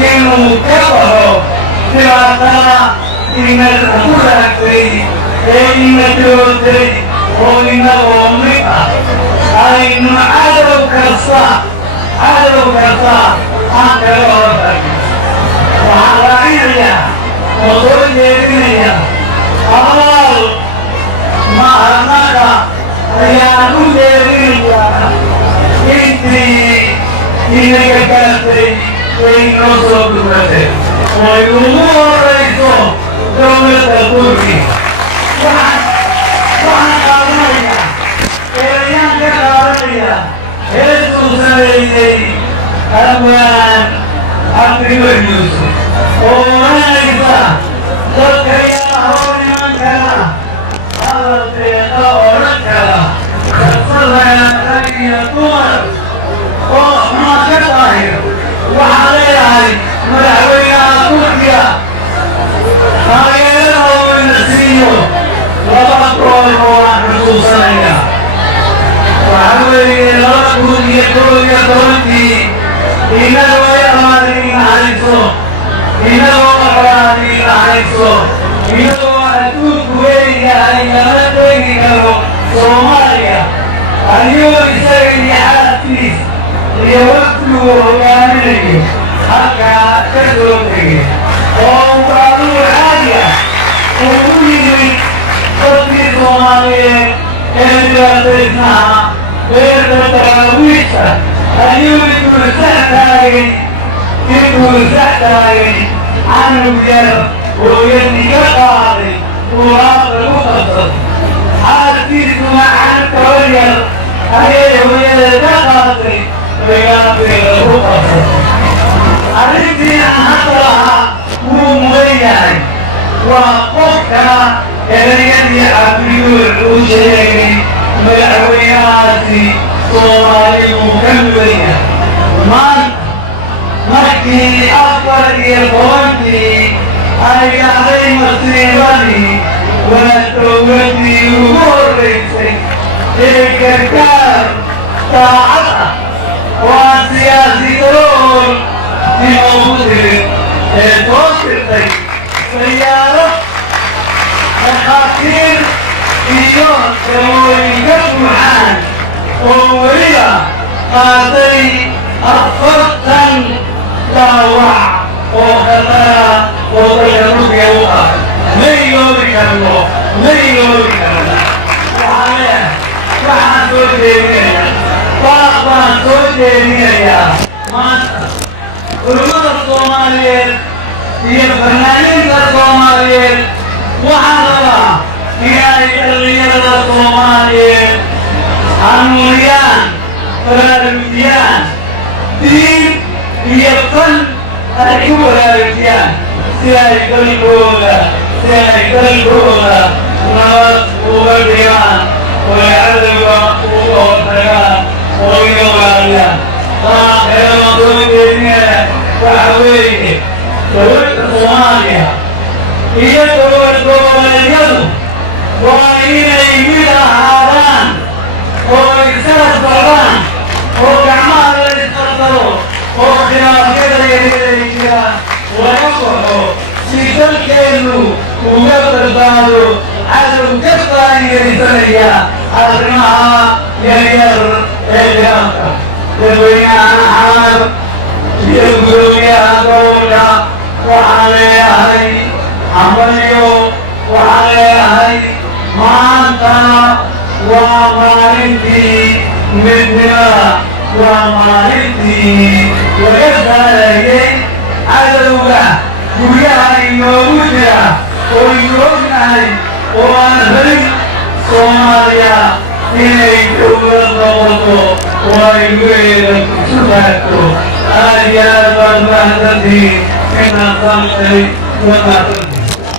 inuu ka baxo dhibaatada ina ku raagtay ee ina joogtay oo inagoo mid ah aynu cadow kasta aan kaga hortagno. waxaan raacinayaa oo soo jeedinaya abaal mahadnaqa ayaan u jeedinayaa intii inaga gaartay ee inoo soo dhumatay oo ay ugu horayso dowladda Turkiga. waxaan qaadanayaa erayaan ka qaadanaya heesuu sameeyey abwaan cabdiweli yuusuf oo oranaysa dadka yaa hor iman kara hadalkeeda odhan kara karsada rag iyo dumar oo ma ka daahir. waxaa leedahay madaxweynaha Turkiga taageerada uu ina siiyo laba goor oo aan xusuusanaya. waxaa weeye 2011 inagoo naxariiso inagoo adduunku weeyahay lama tegi karo Soomaaliya ayuu isaga iyo xaaskiis iyo waqtigu hogaaminayo halkaa ka soo tegay oo aduu caadiya uu u yimid dadkii Soomaaliyeed ee dhibaataysnaha beerta daraawiishta ayuu intuu sax taagay canug yar hooyadii ka qaaday uraaq lagu qabsado. xaaskiisuna canug gabar yar ayay hooyada ka qaaday dagaalkii lagu qabsado. arrintiina hadda lahaa wuu mudan yahay. waa qofka erayadii cabdiweli uu sheegay madaxweynahaasi Soomaaligu ka mudan yahay. markii 14 ay dhacday masiibadii waa dowladdii ugu horreysay ee gargaar daacad ah waa siyaasiyiin inoogu tirin ee soo dirtay sayaaro dhakhaatiir iyo dawooyin ka buuxaan oo weliba qaaday 40 daawac oo khatara oo dalka Turkiga u ah. ma iloobi karno. waxaan soo jeedinayaa maanta culimmada Soomaaliyeed iyo fanaaniinta Soomaaliyeed. waxaan rabaa inay dhalinyarada Soomaaliyeed hanuuniyaan, baraarujiyaan diin iyo fan ay ku baraarujiyaan si ay dalkooda nabad uga dhigaan oo ay cadowga uga hortagaan oo iga waariyaan. eema soo jeedinaya waxa weeye dowladda Soomaaliya iyo dowlad goboleedyadu waa inay mid ahaadaan oo ay isala socdaan oo gacmaha la isqabsado oo khilaafyada yaryar ay jiraan laga baxo si dalkeennu uga badbaado cadow ka qaaniyaysanaya arrimaha yaryar ee khilaafka. dadweynaha xaar iyo gudoomiyaha gobolka waxaan leeyahay hambalyo. waxaan leeyahay maanta waa maalintii midnimada. waa maalintii laga saarayay cadowga guryaha inoogu jira oo inu ognahay oo aan rabin Soomaaliya inay dowlad noqoto oo ay weeda ku taagto. aad iyo aad baad mahadsantihiin inaan samtay